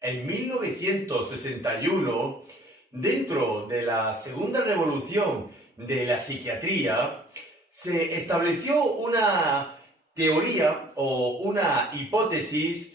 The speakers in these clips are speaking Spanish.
En 1961, dentro de la segunda revolución de la psiquiatría, se estableció una teoría o una hipótesis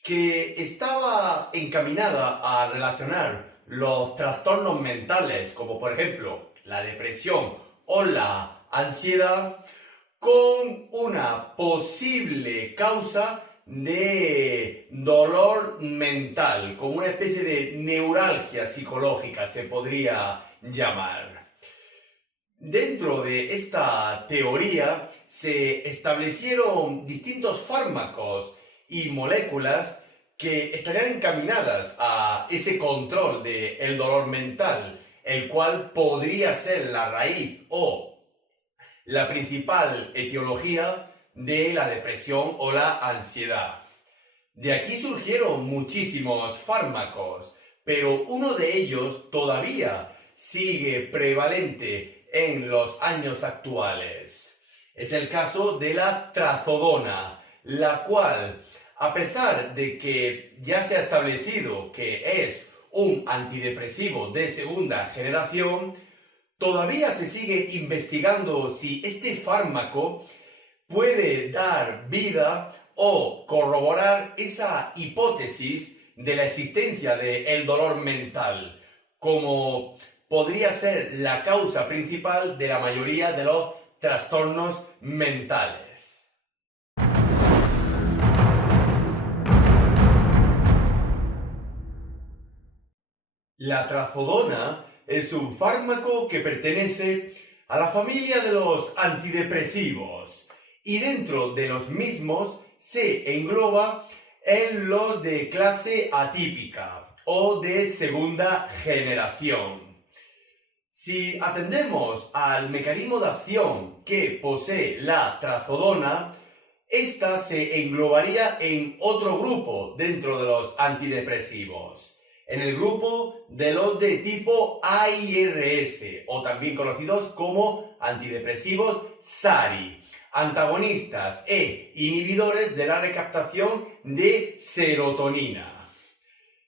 que estaba encaminada a relacionar los trastornos mentales, como por ejemplo la depresión o la ansiedad, con una posible causa de dolor mental, como una especie de neuralgia psicológica se podría llamar. Dentro de esta teoría se establecieron distintos fármacos y moléculas que estarían encaminadas a ese control del dolor mental, el cual podría ser la raíz o la principal etiología de la depresión o la ansiedad. De aquí surgieron muchísimos fármacos, pero uno de ellos todavía sigue prevalente en los años actuales. Es el caso de la trazodona, la cual, a pesar de que ya se ha establecido que es un antidepresivo de segunda generación, todavía se sigue investigando si este fármaco puede dar vida o corroborar esa hipótesis de la existencia del dolor mental, como podría ser la causa principal de la mayoría de los trastornos mentales. La trazodona es un fármaco que pertenece a la familia de los antidepresivos y dentro de los mismos se engloba en los de clase atípica o de segunda generación. Si atendemos al mecanismo de acción que posee la trazodona, esta se englobaría en otro grupo dentro de los antidepresivos, en el grupo de los de tipo AIRS, o también conocidos como antidepresivos SARI, antagonistas e inhibidores de la recaptación de serotonina.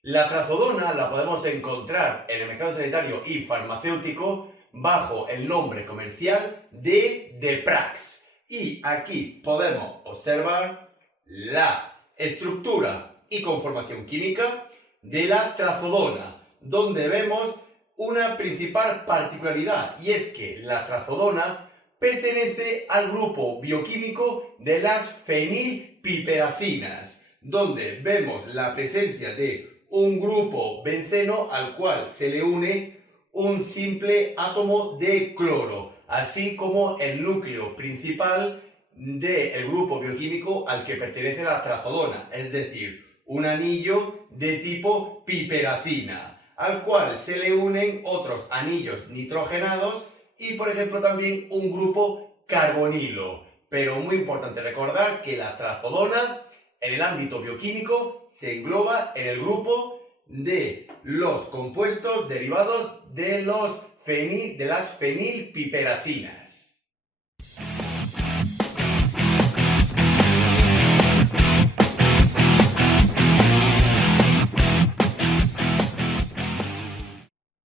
La trazodona la podemos encontrar en el mercado sanitario y farmacéutico bajo el nombre comercial de Deprax. Y aquí podemos observar la estructura y conformación química de la trazodona, donde vemos una principal particularidad, y es que la trazodona pertenece al grupo bioquímico de las fenilpiperacinas, donde vemos la presencia de un grupo benceno al cual se le une un simple átomo de cloro, así como el núcleo principal del grupo bioquímico al que pertenece la trazodona, es decir, un anillo de tipo piperacina, al cual se le unen otros anillos nitrogenados y, por ejemplo, también un grupo carbonilo. Pero muy importante recordar que la trazodona en el ámbito bioquímico se engloba en el grupo de los compuestos derivados de las fenilpiperacinas.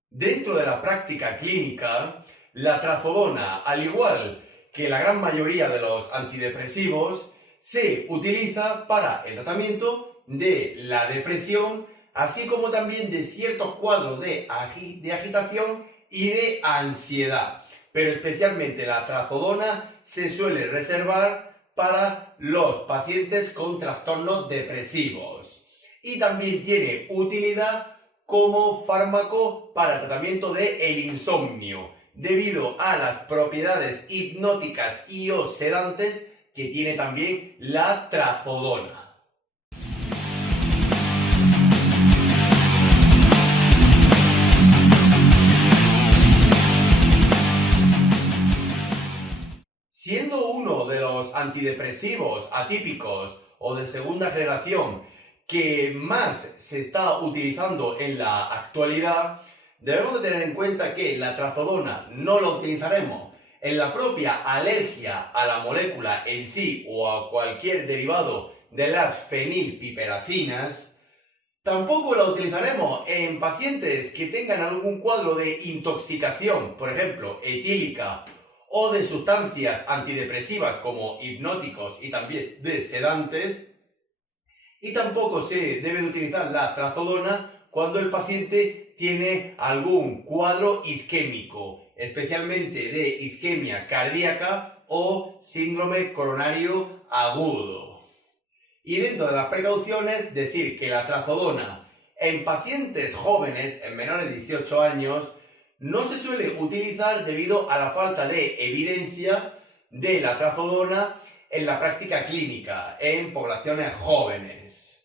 Dentro de la práctica clínica, la trazodona, al igual que la gran mayoría de los antidepresivos, se utiliza para el tratamiento de la depresión, así como también de ciertos cuadros de agitación y de ansiedad. Pero especialmente la trazodona se suele reservar para los pacientes con trastornos depresivos. Y también tiene utilidad como fármaco para el tratamiento del insomnio, debido a las propiedades hipnóticas y o sedantes que tiene también la trazodona. Siendo uno de los antidepresivos atípicos o de segunda generación que más se está utilizando en la actualidad, debemos de tener en cuenta que la trazodona no la utilizaremos en la propia alergia a la molécula en sí o a cualquier derivado de las fenilpiperacinas, Tampoco la utilizaremos en pacientes que tengan algún cuadro de intoxicación, por ejemplo, etílica, o de sustancias antidepresivas como hipnóticos y también de sedantes. Y tampoco se debe de utilizar la trazodona cuando el paciente tiene algún cuadro isquémico, especialmente de isquemia cardíaca o síndrome coronario agudo. Y dentro de las precauciones, decir que la trazodona en pacientes jóvenes, en menores de 18 años, no se suele utilizar debido a la falta de evidencia de la trazodona en la práctica clínica en poblaciones jóvenes.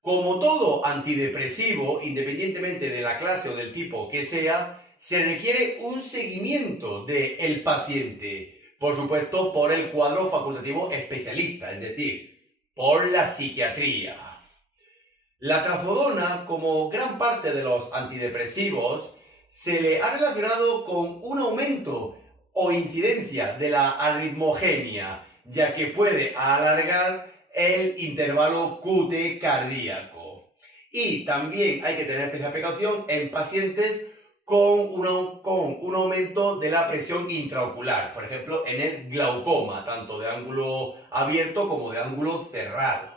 Como todo antidepresivo, independientemente de la clase o del tipo que sea, se requiere un seguimiento del paciente, por supuesto por el cuadro facultativo especialista, es decir, por la psiquiatría. La trazodona, como gran parte de los antidepresivos, se le ha relacionado con un aumento o incidencia de la arritmogenia, ya que puede alargar el intervalo QT cardíaco. Y también hay que tener especial precaución en pacientes con un aumento de la presión intraocular, por ejemplo, en el glaucoma, tanto de ángulo abierto como de ángulo cerrado.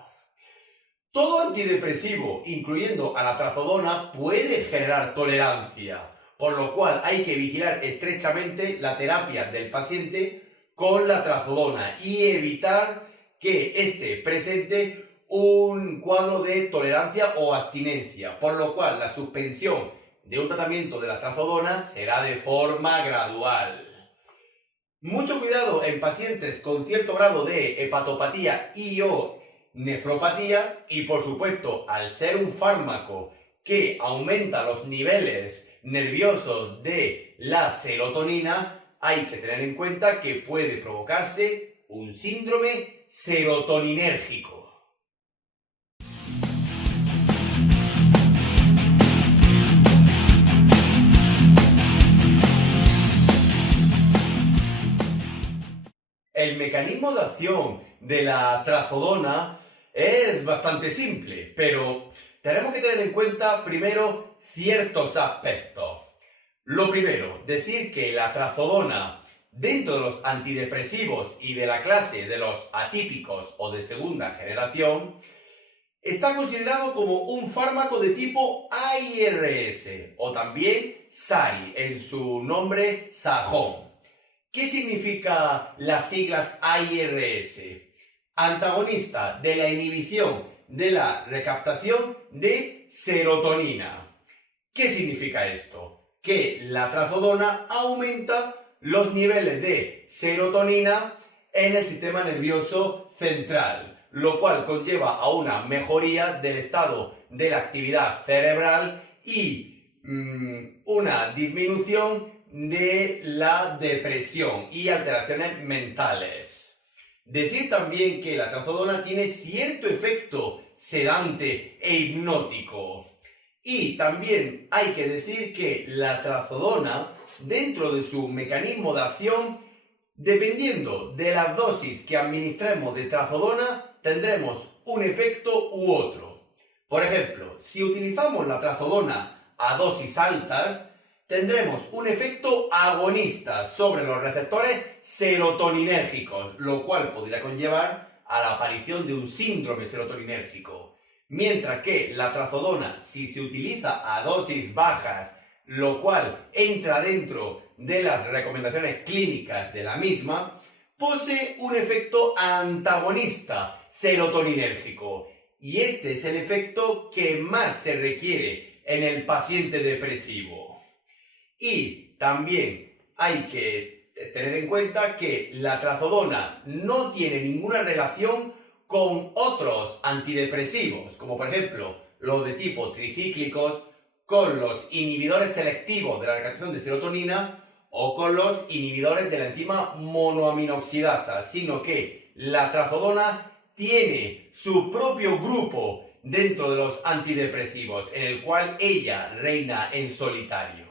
Todo antidepresivo, incluyendo a la trazodona, puede generar tolerancia, por lo cual hay que vigilar estrechamente la terapia del paciente con la trazodona y evitar que éste presente un cuadro de tolerancia o abstinencia, por lo cual la suspensión de un tratamiento de la trazodona será de forma gradual. Mucho cuidado en pacientes con cierto grado de hepatopatía y o nefropatía y, por supuesto, al ser un fármaco que aumenta los niveles nerviosos de la serotonina, hay que tener en cuenta que puede provocarse un síndrome serotoninérgico. El mecanismo de acción de la trazodona es bastante simple, pero tenemos que tener en cuenta primero ciertos aspectos. Lo primero, decir que la trazodona dentro de los antidepresivos y de la clase de los atípicos o de segunda generación está considerado como un fármaco de tipo AIRS o también SARI en su nombre sajón. ¿Qué significa las siglas AIRS? Antagonista de la inhibición de la recaptación de serotonina. ¿Qué significa esto? Que la trazodona aumenta los niveles de serotonina en el sistema nervioso central, lo cual conlleva a una mejoría del estado de la actividad cerebral y una disminución de la depresión y alteraciones mentales. Decir también que la trazodona tiene cierto efecto sedante e hipnótico. Y también hay que decir que la trazodona, dentro de su mecanismo de acción, dependiendo de las dosis que administremos de trazodona, tendremos un efecto u otro. Por ejemplo, si utilizamos la trazodona a dosis altas, tendremos un efecto agonista sobre los receptores serotoninérgicos, lo cual podría conllevar a la aparición de un síndrome serotoninérgico. Mientras que la trazodona, si se utiliza a dosis bajas, lo cual entra dentro de las recomendaciones clínicas de la misma, posee un efecto antagonista serotoninérgico. Y este es el efecto que más se requiere en el paciente depresivo. Y también hay que tener en cuenta que la trazodona no tiene ninguna relación con otros antidepresivos, como por ejemplo los de tipo tricíclicos, con los inhibidores selectivos de la recaptación de serotonina o con los inhibidores de la enzima monoaminoxidasa, sino que la trazodona tiene su propio grupo dentro de los antidepresivos, en el cual ella reina en solitario.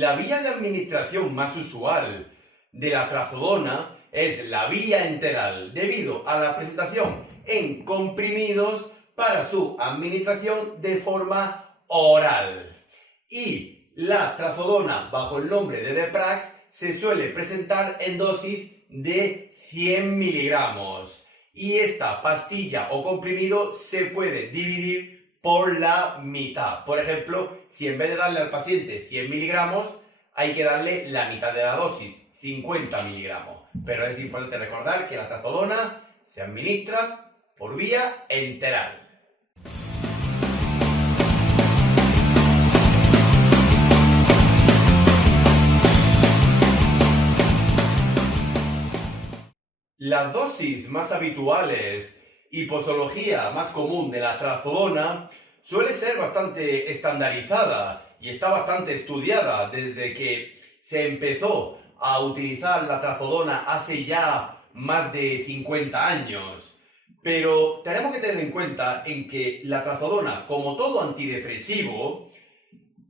La vía de administración más usual de la trazodona es la vía enteral, debido a la presentación en comprimidos para su administración de forma oral. Y la trazodona, bajo el nombre de Deprax, se suele presentar en dosis de 100 miligramos. Y esta pastilla o comprimido se puede dividir por la mitad. Por ejemplo, si en vez de darle al paciente 100 miligramos, hay que darle la mitad de la dosis, 50 miligramos. Pero es importante recordar que la trazodona se administra por vía enteral. Las dosis más habituales y posología más común de la trazodona suele ser bastante estandarizada y está bastante estudiada desde que se empezó a utilizar la trazodona hace ya más de 50 años. Pero tenemos que tener en cuenta en que la trazodona, como todo antidepresivo,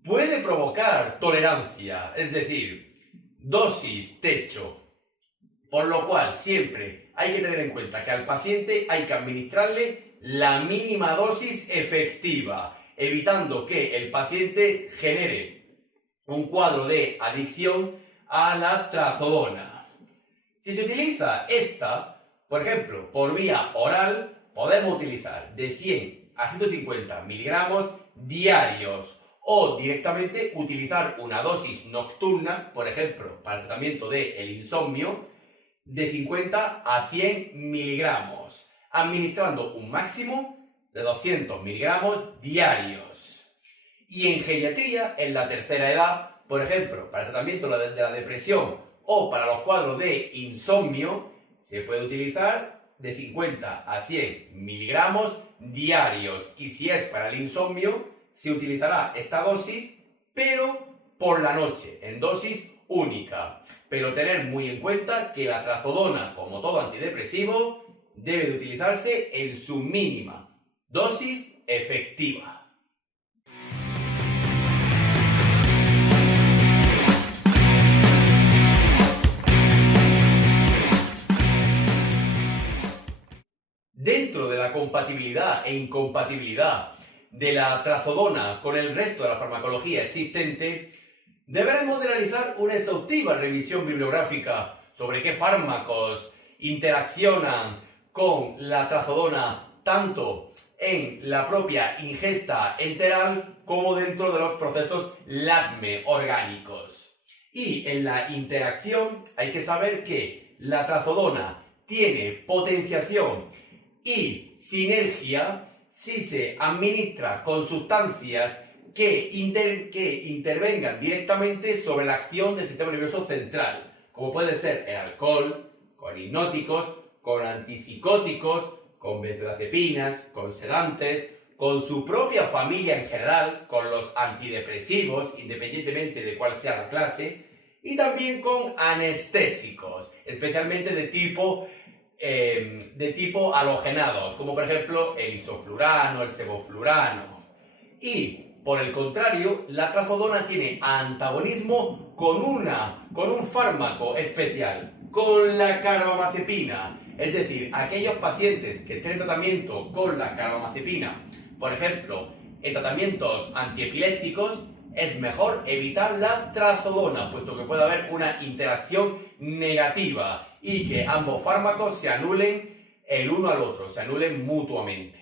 puede provocar tolerancia, es decir, dosis techo. Por lo cual, siempre hay que tener en cuenta que al paciente hay que administrarle la mínima dosis efectiva, evitando que el paciente genere un cuadro de adicción a la trazodona. Si se utiliza esta, por ejemplo, por vía oral, podemos utilizar de 100 a 150 miligramos diarios o directamente utilizar una dosis nocturna, por ejemplo, para el tratamiento del insomnio, de 50 a 100 miligramos, administrando un máximo de 200 miligramos diarios. Y en geriatría, en la tercera edad, por ejemplo, para el tratamiento de la depresión o para los cuadros de insomnio, se puede utilizar de 50 a 100 miligramos diarios. Y si es para el insomnio, se utilizará esta dosis, pero por la noche, en dosis única. Pero tener muy en cuenta que la trazodona, como todo antidepresivo, debe de utilizarse en su mínima dosis efectiva. Dentro de la compatibilidad e incompatibilidad de la trazodona con el resto de la farmacología existente, deberemos de realizar una exhaustiva revisión bibliográfica sobre qué fármacos interaccionan con la trazodona tanto en la propia ingesta enteral como dentro de los procesos LATME orgánicos. Y en la interacción hay que saber que la trazodona tiene potenciación y sinergia si se administra con sustancias que intervengan directamente sobre la acción del sistema nervioso central, como puede ser el alcohol, con hipnóticos, con antipsicóticos, con benzodiazepinas, con sedantes, con su propia familia en general, con los antidepresivos, independientemente de cuál sea la clase, y también con anestésicos, especialmente de tipo halogenados, como por ejemplo el isoflurano, el sevoflurano. Y por el contrario, la trazodona tiene antagonismo con un fármaco especial, con la carbamazepina. Es decir, aquellos pacientes que tienen tratamiento con la carbamazepina, por ejemplo, en tratamientos antiepilépticos, es mejor evitar la trazodona, puesto que puede haber una interacción negativa y que ambos fármacos se anulen el uno al otro, se anulen mutuamente.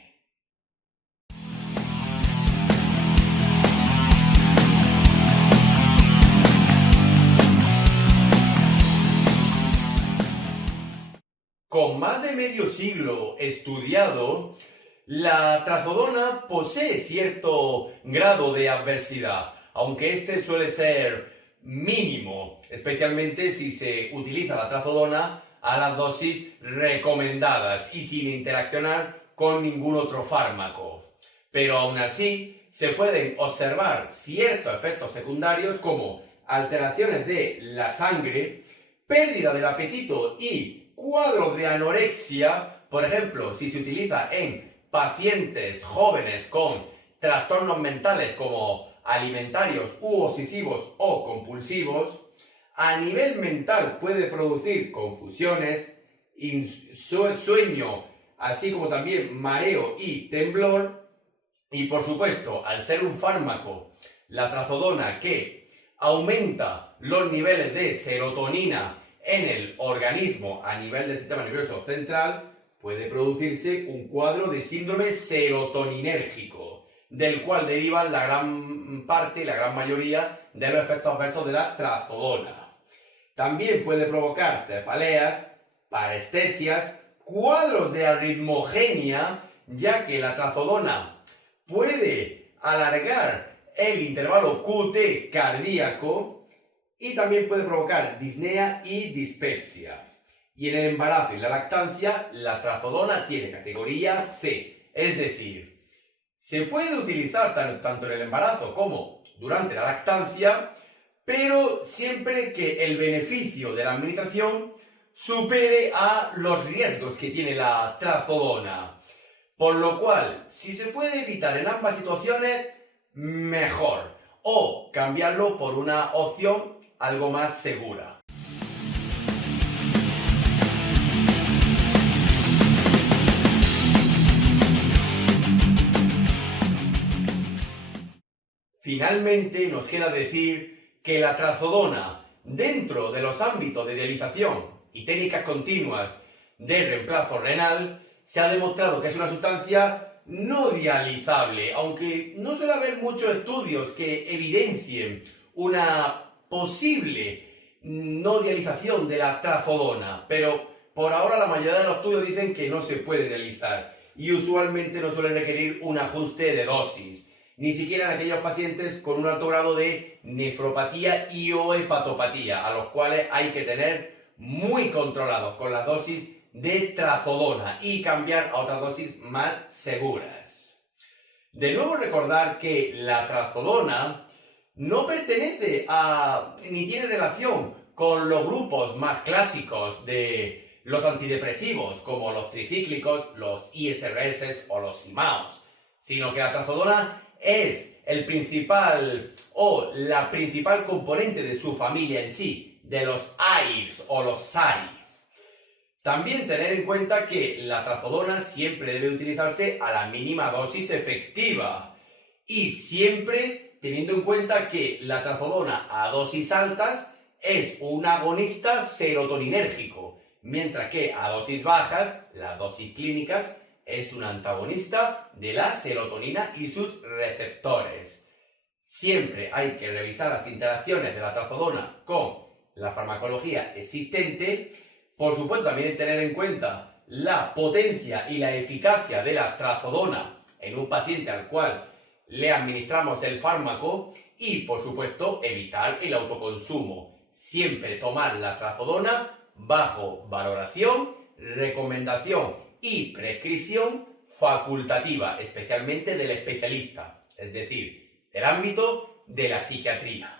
Con más de medio siglo estudiado, la trazodona posee cierto grado de adversidad, aunque este suele ser mínimo, especialmente si se utiliza la trazodona a las dosis recomendadas y sin interaccionar con ningún otro fármaco. Pero aún así, se pueden observar ciertos efectos secundarios como alteraciones de la sangre, pérdida del apetito y cuadros de anorexia, por ejemplo, si se utiliza en pacientes jóvenes con trastornos mentales como alimentarios u obsesivos o compulsivos. A nivel mental puede producir confusiones, sueño, así como también mareo y temblor. Y por supuesto, al ser un fármaco, la trazodona que aumenta los niveles de serotonina en el organismo a nivel del sistema nervioso central, puede producirse un cuadro de síndrome serotoninérgico, del cual derivan la gran parte, la gran mayoría de los efectos adversos de la trazodona. También puede provocar cefaleas, parestesias, cuadros de arritmogenia, ya que la trazodona puede alargar el intervalo QT cardíaco y también puede provocar disnea y dispepsia. Y en el embarazo y la lactancia, la trazodona tiene categoría C, es decir, se puede utilizar tanto en el embarazo como durante la lactancia, pero siempre que el beneficio de la administración supere a los riesgos que tiene la trazodona. Por lo cual, si se puede evitar en ambas situaciones, mejor. O cambiarlo por una opción algo más segura. Finalmente, nos queda decir que la trazodona, dentro de los ámbitos de dialización y técnicas continuas de reemplazo renal, se ha demostrado que es una sustancia no dializable, aunque no suele haber muchos estudios que evidencien una posible no dialización de la trazodona, pero por ahora la mayoría de los estudios dicen que no se puede dializar y usualmente no suele requerir un ajuste de dosis, ni siquiera en aquellos pacientes con un alto grado de nefropatía y o hepatopatía, a los cuales hay que tener muy controlados con la dosis de trazodona y cambiar a otras dosis más seguras. De nuevo recordar que la trazodona no pertenece a ni tiene relación con los grupos más clásicos de los antidepresivos como los tricíclicos, los ISRS o los SIMAOs, sino que la trazodona es el principal o la principal componente de su familia en sí, de los AIRs o los SARI. También tener en cuenta que la trazodona siempre debe utilizarse a la mínima dosis efectiva y siempre teniendo en cuenta que la trazodona a dosis altas es un agonista serotoninérgico, mientras que a dosis bajas, las dosis clínicas, es un antagonista de la serotonina y sus receptores. Siempre hay que revisar las interacciones de la trazodona con la farmacología existente. Por supuesto, también hay que tener en cuenta la potencia y la eficacia de la trazodona en un paciente al cual le administramos el fármaco y, por supuesto, evitar el autoconsumo. Siempre tomar la trazodona bajo valoración, recomendación y prescripción facultativa, especialmente del especialista, es decir, del ámbito de la psiquiatría.